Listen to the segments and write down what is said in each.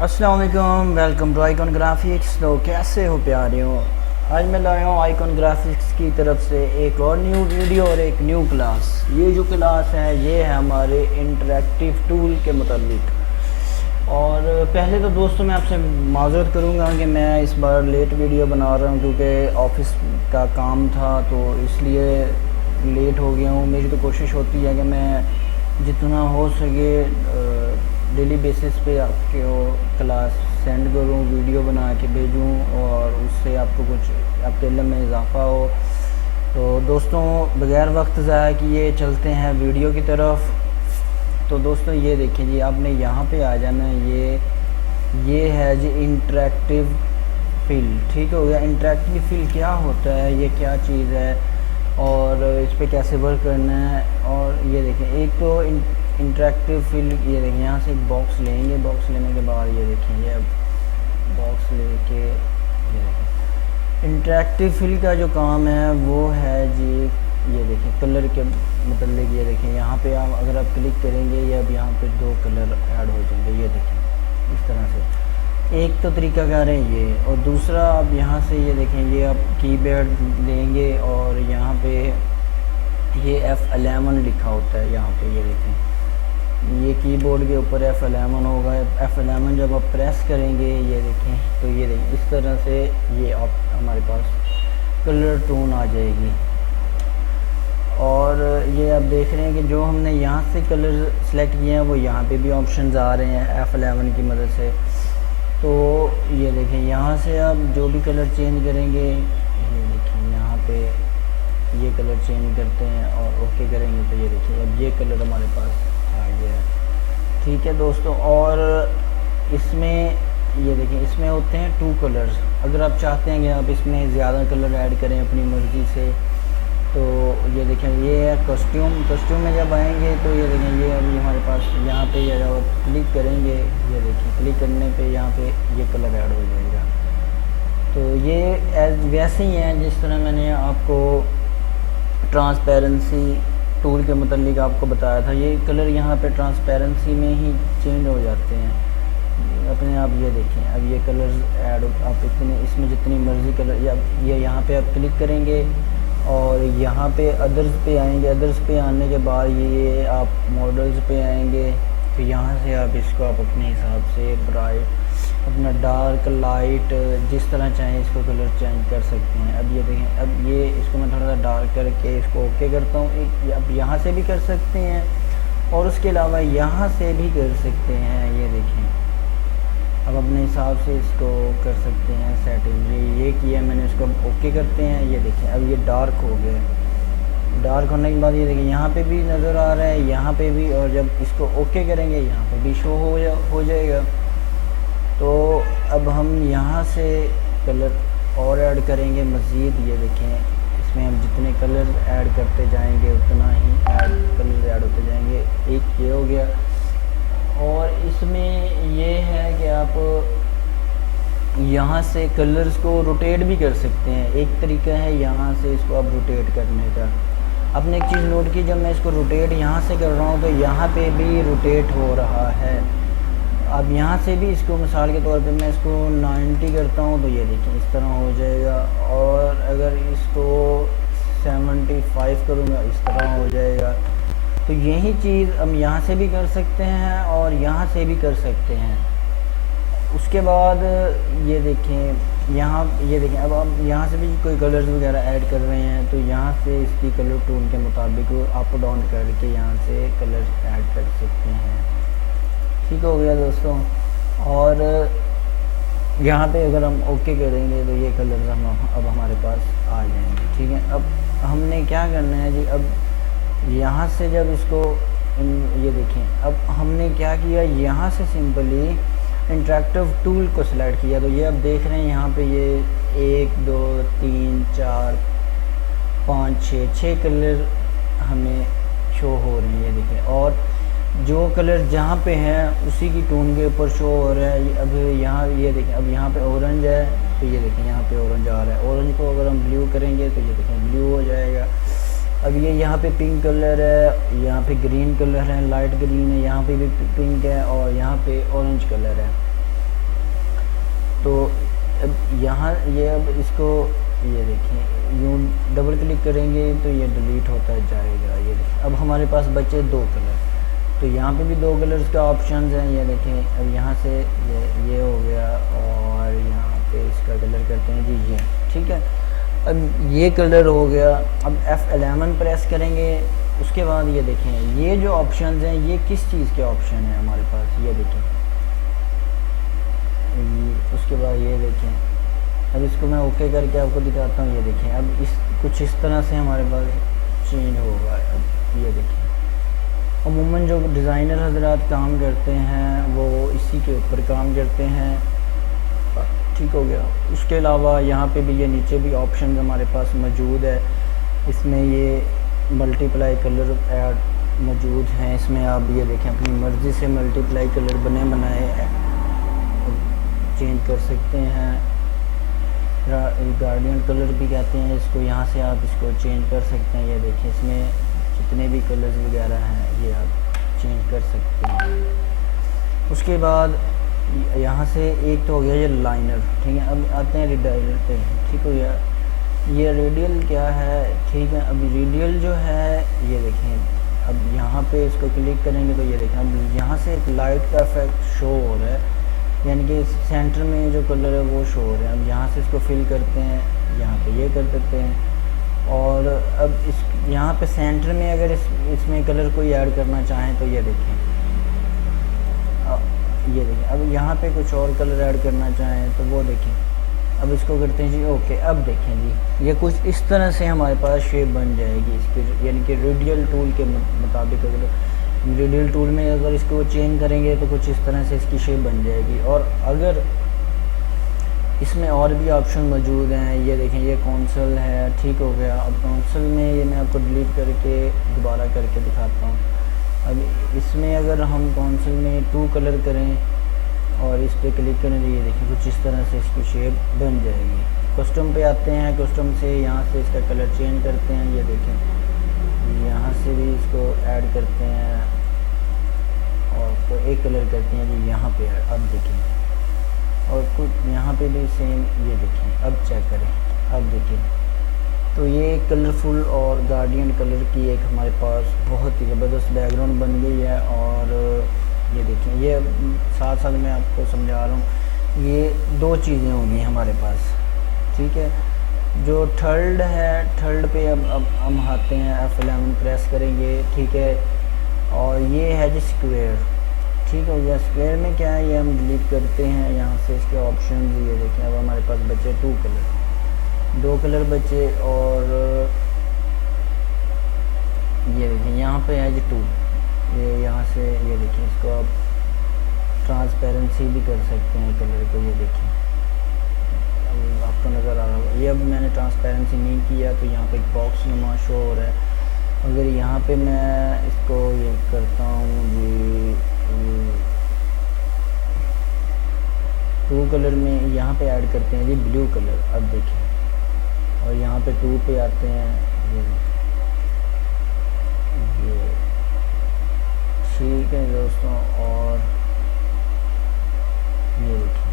अस्सलाम वालेकुम, welcome to icon graphics. तो कैसे हो प्यारे हो। आज मैं लाया हूँ आइकॉन ग्राफिक्स की तरफ से एक और न्यू वीडियो और एक न्यू क्लास। ये जो क्लास है ये है हमारे इंटरेक्टिव टूल के मुतालिक। और पहले तो दोस्तों मैं आपसे माज़रत करूँगा कि मैं इस बार लेट वीडियो बना रहा हूँ क्योंकि ऑफिस का काम था, तो इसलिए लेट हो गया हूँ। मेरी तो कोशिश होती है कि मैं जितना हो सके डेली बेसिस पे आपको क्लास सेंड करूँ, वीडियो बना के भेजूँ और उससे आपको कुछ आपके इल्म में इजाफ़ा हो। तो दोस्तों बग़ैर वक्त ज़ाया किए चलते हैं वीडियो की तरफ। तो दोस्तों ये देखिए जी, आपने यहाँ पे आ जाना है। ये है जी इंटरेक्टिव फिल। ठीक हो गया। इंटरेक्टिव फिल क्या होता है, ये क्या चीज़ है और इस पर कैसे वर्क करना है। और ये देखें, एक तो इंटरेक्टिव फिल, ये देखें यहाँ से एक बॉक्स लेंगे। बॉक्स लेने के बाद ये देखें, ये बॉक्स लेके ये देखें इंटरेक्टिव फिल का जो काम है वो है जी, ये देखें कलर के मतलब ये देखें यहाँ पे आप अगर आप क्लिक करेंगे ये अब यहाँ पे दो कलर ऐड हो जाएंगे। ये देखें इस तरह से एक तो तरीका कार है ये, और दूसरा आप यहाँ से ये देखें, ये आप कीबोर्ड लेंगे और यहाँ पे ये F11 लिखा होता है। यहाँ पे ये देखें, ये कीबोर्ड के ऊपर F11 होगा। F11 जब आप प्रेस करेंगे ये देखें, तो ये देखें इस तरह से ये आप हमारे पास कलर टोन आ जाएगी। और ये आप देख रहे हैं कि जो हमने यहाँ से कलर सेलेक्ट किए हैं वो यहाँ पे भी ऑप्शंस आ रहे हैं F11 की मदद से। तो ये देखें यहाँ से आप जो भी कलर चेंज करेंगे, ये देखें यहाँ पे ये कलर चेंज करते हैं और ओके करेंगे तो ये देखिए अब ये कलर हमारे पास आ गया है। ठीक है दोस्तों, और इसमें ये देखें इसमें होते हैं 2 कलर्स। अगर आप चाहते हैं कि आप इसमें ज़्यादा कलर ऐड करें अपनी मर्ज़ी से, तो ये देखें ये है कस्ट्यूम में जब आएंगे तो ये देखें ये अभी हमारे पास यहाँ पे जब आप क्लिक करेंगे, ये देखें क्लिक करने पे यहाँ पे ये कलर ऐड हो जाएगा। तो ये वैसे ही है जिस तरह मैंने आपको ट्रांसपेरेंसी टूल के मतलब आपको बताया था। ये कलर यहाँ पे ट्रांसपेरेंसी में ही चेंज हो जाते हैं अपने आप। ये देखें अब ये कलर्स ऐड, आप इतने इसमें जितनी मर्ज़ी कलर, या ये यहाँ पे आप क्लिक करेंगे और यहाँ पे अदर्स पे आएंगे। अदर्स पे आने के बाद ये आप मॉडल्स पे आएंगे, तो यहाँ से आप इसको आप अपने हिसाब से ब्राइट, अपना डार्क, लाइट, जिस तरह चाहें इसको कलर चेंज कर सकते हैं। अब ये देखें, अब ये इसको मैं थोड़ा सा डार्क करके इसको ओके करता हूँ। अब यहाँ से भी कर सकते हैं और उसके अलावा यहाँ से भी कर सकते हैं। ये देखें अब अपने हिसाब से इसको कर सकते हैं सेटिंग। ये किया मैंने, इसको ओके करते हैं। ये देखें अब ये डार्क हो गया। डार्क होने के बाद ये देखें यहाँ पे भी नज़र आ रहा है, यहाँ पे भी, और जब इसको ओके करेंगे यहाँ पे भी शो हो जाएगा। तो अब हम यहाँ से कलर और ऐड करेंगे मज़ीद। ये देखें इसमें हम जितने कलर ऐड करते जाएंगे उतना ही कलर ऐड होते जाएंगे। एक ये हो गया, और इसमें ये है कि आप यहाँ से कलर्स को रोटेट भी कर सकते हैं। एक तरीका है यहाँ से इसको आप रोटेट करने का। आपने एक चीज़ नोट की, जब मैं इसको रोटेट यहाँ से कर रहा हूँ तो यहाँ पे भी रोटेट हो रहा है। अब यहाँ से भी इसको मिसाल के तौर पे मैं इसको 90 करता हूँ तो ये देखिए इस तरह हो जाएगा। और अगर इसको 75 करूँगा इस तरह हो जाएगा। तो यही चीज़ हम यहाँ से भी कर सकते हैं और यहाँ से भी कर सकते हैं। उसके बाद ये देखें यहाँ, ये देखें अब हम यहाँ से भी कोई कलर्स वगैरह ऐड कर रहे हैं तो यहाँ से इसकी कलर टोन के मुताबिक अप डाउन करके यहाँ से कलर्स ऐड कर सकते हैं। ठीक हो गया दोस्तों। और यहाँ पे अगर हम ओके करेंगे तो ये कलर्स हम अब हमारे पास आ जाएंगे। ठीक है, अब हमने क्या करना है जी, अब यहाँ से जब इसको ये देखें अब हमने क्या किया, यहाँ से सिंपली इंटरेक्टिव टूल को सिलेक्ट किया। तो ये अब देख रहे हैं यहाँ पे ये 1 2 3 4 5 6 कलर हमें शो हो रहे हैं। ये देखें, और जो कलर जहाँ पे हैं उसी की टोन के ऊपर शो हो रहा है। अब यहाँ ये देखें, अब यहाँ पे ऑरेंज है तो ये देखें यहाँ पे ऑरेंज आ रहा है। ऑरेंज को अगर हम ब्लू करेंगे तो ये देखें ब्लू हो जाएगा। अब ये यहाँ पे पिंक कलर है, यहाँ पे ग्रीन कलर है, लाइट ग्रीन है, यहाँ पे भी पिंक है और यहाँ पे ऑरेंज कलर है। यहाँ ये अब इसको ये देखिए यूँ डबल क्लिक करेंगे तो ये डिलीट होता जाएगा। ये देखिए अब हमारे पास बचे 2 कलर, तो यहाँ पे भी 2 कलर्स का ऑप्शन हैं। ये देखें अब यहाँ से ये हो गया और यहाँ पे इसका कलर करते हैं जी ये, ठीक है। अब ये कलर हो गया। अब F11 प्रेस करेंगे, उसके बाद ये देखें ये जो ऑप्शंस हैं ये किस चीज़ के ऑप्शन है हमारे पास, ये देखें। उसके बाद ये देखें, अब इसको मैं ओके करके आपको दिखाता हूँ। ये देखें अब इस कुछ इस तरह से हमारे पास चेंज होगा। अब ये देखें अमूमन जो डिज़ाइनर हजरात काम करते हैं वो इसी के ऊपर काम करते हैं, ठीक हो गया। उसके अलावा यहाँ पे भी ये नीचे भी ऑप्शन हमारे पास मौजूद है। इसमें ये मल्टीप्लाई कलर ऐड मौजूद हैं। इसमें आप ये देखें अपनी मर्ज़ी से मल्टीप्लाई कलर बने बनाए चेंज कर सकते हैं। गार्डियन कलर भी कहते हैं इसको, यहाँ से आप इसको चेंज कर सकते हैं। ये देखें इसमें जितने भी कलर्स वगैरह हैं ये आप चेंज कर सकते हैं। उसके बाद यहाँ से एक तो हो गया ये लाइनर, ठीक है। अब आते हैं रेडियल पे, ठीक हो गया। ये रेडियल क्या है, ठीक है। अब रेडियल जो है ये देखें, अब यहाँ पे इसको क्लिक करेंगे तो ये देखें अब यहाँ से एक लाइट का इफेक्ट शो हो रहा है, यानी कि सेंटर में जो कलर है वो शो हो रहा है। अब यहाँ से इसको फिल करते हैं, यहाँ पे ये कर देते हैं। और अब इस यहाँ पे सेंटर में अगर इसमें कलर कोई ऐड करना चाहें तो ये देखें, ये देखें। अब यहाँ पे कुछ और कलर ऐड करना चाहें तो वो देखें। अब इसको करते हैं जी ओके। अब देखें जी ये कुछ इस तरह से हमारे पास शेप बन जाएगी इसकी, यानी कि रेडियल टूल के मुताबिक। अगर रेडियल टूल में अगर इसको चेंज करेंगे तो कुछ इस तरह से इसकी शेप बन जाएगी। और अगर इसमें और भी ऑप्शन मौजूद हैं, ये देखें ये कौंसल है, ठीक हो गया। अब कौंसल में ये मैं आपको डिलीट करके दोबारा करके दिखाता हूँ। अब इसमें अगर हम कौंसल में 2 कलर करें और इस पर क्लिक करें तो ये देखें कुछ इस तरह से इसकी शेप बन जाएगी। कस्टम पे आते हैं, कस्टम से यहाँ से इसका कलर चेंज करते हैं। ये देखें यहाँ से भी इसको ऐड करते हैं और तो एक कलर करते हैं जी यहाँ पे ऐड। अब देखें और कुछ यहाँ पे भी सेम, ये देखें। अब चेक करें, अब देखें तो ये कलरफुल और गार्डियन कलर की एक हमारे पास बहुत ही ज़बरदस्त बैकग्राउंड बन गई है। और ये देखें ये साथ साथ मैं आपको समझा रहा हूँ, ये 2 चीज़ें होंगी हमारे पास, ठीक है। जो थर्ड है, थर्ड पे अब हम आते हैं, F11 प्रेस करेंगे, ठीक है। और ये है जी स्क्वायर, ठीक हो गया। स्क्वायर में क्या है, ये हम डिलीट करते हैं यहाँ से इसके ऑप्शन। ये देखें अब हमारे पास बचे 2 कलर बचे। और ये देखें यहाँ पे है जी 2, ये यहाँ से ये देखें इसको आप ट्रांसपेरेंसी भी कर सकते हैं कलर को। ये देखें अब आपको नज़र आ रहा होगा। ये अब मैंने ट्रांसपेरेंसी नहीं किया तो यहाँ पे एक बॉक्स नुमा शो हो रहा है। अगर यहाँ पे मैं इसको ये करता हूँ जी 2 कलर में यहाँ पे ऐड करते हैं जी ब्लू कलर। अब देखें और यहाँ पे 2 पे आते हैं, ये ठीक है दोस्तों। और ये देखिए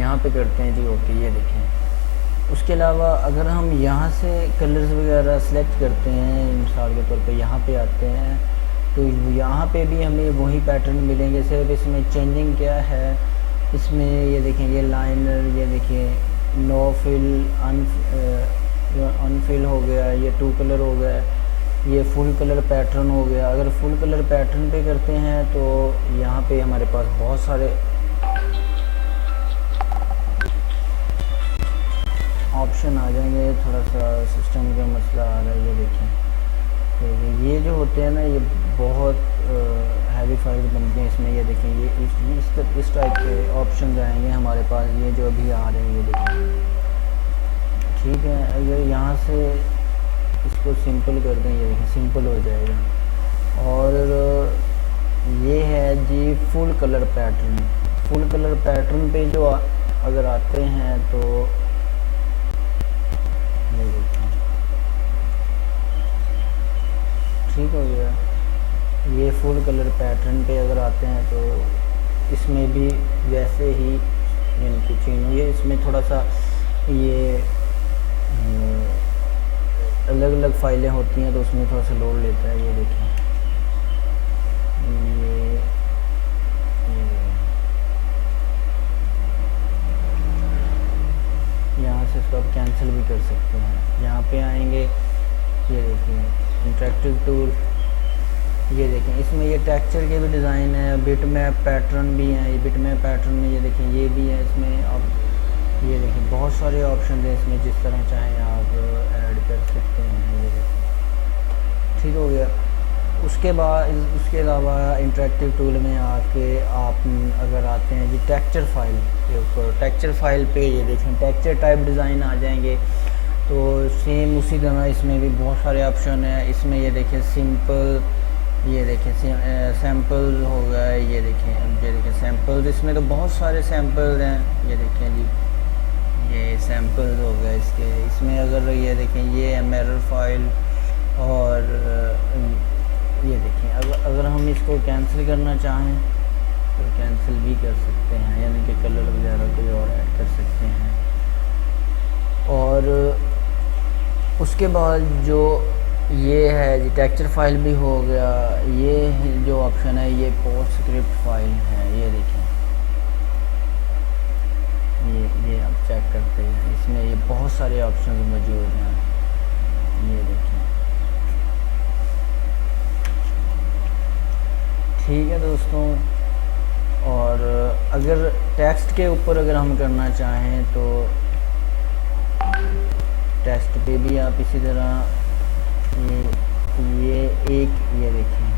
यहाँ पे करते हैं जी ओके। ये देखें उसके अलावा अगर हम यहाँ से कलर्स वगैरह सेलेक्ट करते हैं, मिसाल के तौर पे यहाँ पे आते हैं तो यहाँ पे भी हमें वही पैटर्न मिलेंगे, सिर्फ इसमें चेंजिंग क्या है, इसमें ये देखें ये लाइनर, ये देखिए नो फिल अनफिल हो गया, ये 2 कलर हो गया, ये फुल कलर पैटर्न हो गया। अगर फुल कलर पैटर्न पे करते हैं तो यहाँ पे हमारे पास बहुत सारे ऑप्शन आ जाएंगे। थोड़ा सा सिस्टम का मसला आ रहा है, ये देखें। तो ये जो होते हैं ना ये बहुत हैवी फाइल बनते हैं इसमें। ये देखें ये इस टाइप के ऑप्शन आएंगे हमारे पास, ये जो अभी आ रहे हैं, ये देखें, ठीक है। अगर यहाँ से इसको सिंपल कर दें, ये देखें सिंपल हो जाएगा। और ये है जी full colour pattern. Full colour pattern पे जो अगर आते हैं तो ये देखें, ठीक हो गया। ये फुल कलर पैटर्न पे अगर आते हैं तो इसमें भी वैसे ही यानी कि चेंज हुई है। इसमें थोड़ा सा ये अलग अलग फाइलें होती हैं तो उसमें थोड़ा सा लोड लेता है। ये देखें, ये यहाँ से इसको आप कैंसिल भी कर सकते हैं। यहाँ पे आएंगे, ये देखिए इंटरेक्टिव टूल, ये देखें इसमें ये टेक्सचर के भी डिज़ाइन है, बिट मैप पैटर्न भी हैं। ये बिट मैप पैटर्न में ये देखें ये भी है इसमें। अब ये देखें बहुत सारे ऑप्शन हैं इसमें, जिस तरह चाहें आप ऐड कर सकते हैं। ये देखें, ठीक हो गया। उसके बाद उसके अलावा इंटरेक्टिव टूल में आके आप अगर आते हैं जी टेक्सचर फाइल के ऊपर, टेक्सचर फाइल पे ये देखें टेक्सचर टाइप डिज़ाइन आ जाएंगे। तो सेम उसी तरह इसमें भी बहुत सारे ऑप्शन हैं। इसमें ये देखें सिंपल, ये देखें सैम्पल हो गया, ये देखें सैम्पल्स, इसमें तो बहुत सारे सैम्पल्स हैं। ये देखें जी ये सैम्पल्स हो गए इसके। इसमें अगर ये देखें ये है मिरर फाइल, और ये देखें अगर हम इसको कैंसिल करना चाहें तो कैंसिल भी कर सकते हैं, यानी कि कलर वगैरह कोई और ऐड कर सकते हैं। और उसके बाद जो ये है जी टेक्सचर फाइल भी हो गया। ये जो ऑप्शन है ये पोस्ट स्क्रिप्ट फाइल है। ये देखें ये आप चेक करते हैं, इसमें ये बहुत सारे ऑप्शन मौजूद हैं। ये देखें, ठीक है दोस्तों। और अगर टेक्स्ट के ऊपर अगर हम करना चाहें तो टेक्स्ट पे भी आप इसी तरह ये देखें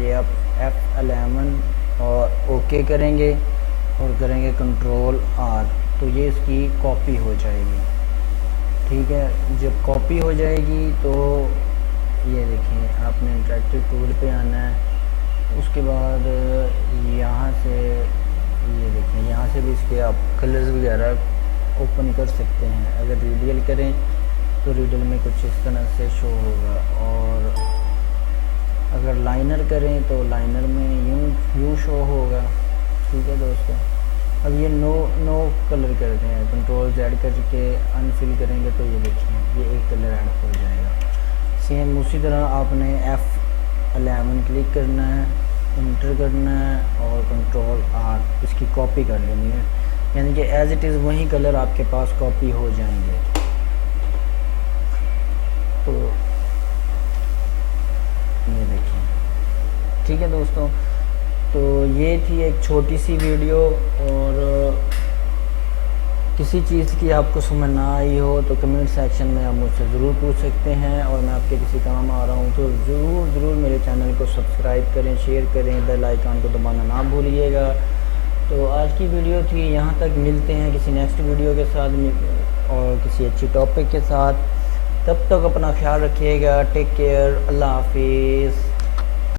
ये आप F11 और ओके करेंगे और करेंगे कंट्रोल R, तो ये इसकी कॉपी हो जाएगी। ठीक है, जब कॉपी हो जाएगी तो ये देखें आपने इंटरेक्टिव टूल पे आना है। उसके बाद यहाँ से ये देखें यहाँ से भी इसके आप कलर्स वगैरह ओपन कर सकते हैं। अगर रीडियल करें तो रीडियल में कुछ इस तरह से शो होगा, और अगर लाइनर करें तो लाइनर में यूँ शो होगा। ठीक है दोस्तों, अब ये नो कलर करते हैं, कंट्रोल Z करके अनफिल करेंगे तो ये देखिए ये एक कलर ऐड हो जाएगा। सेम उसी तरह आपने F11 क्लिक करना है, इंटर करना है और कंट्रोल R इसकी कॉपी कर लेनी है, यानी कि एज इट इज़ वही कलर आपके पास कॉपी हो जाएंगे। तो ये देखिए, ठीक है दोस्तों। तो ये थी एक छोटी सी वीडियो, और किसी चीज़ की आपको समझ ना आई हो तो कमेंट सेक्शन में आप मुझसे ज़रूर पूछ सकते हैं, और मैं आपके किसी काम आ रहा हूँ तो ज़रूर मेरे चैनल को सब्सक्राइब करें, शेयर करें, बेल आइकन को दबाना ना भूलिएगा। तो आज की वीडियो थी यहाँ तक, मिलते हैं किसी नेक्स्ट वीडियो के साथ और किसी अच्छी टॉपिक के साथ। तब तक अपना ख्याल रखिएगा, टेक केयर, अल्लाह हाफिज़।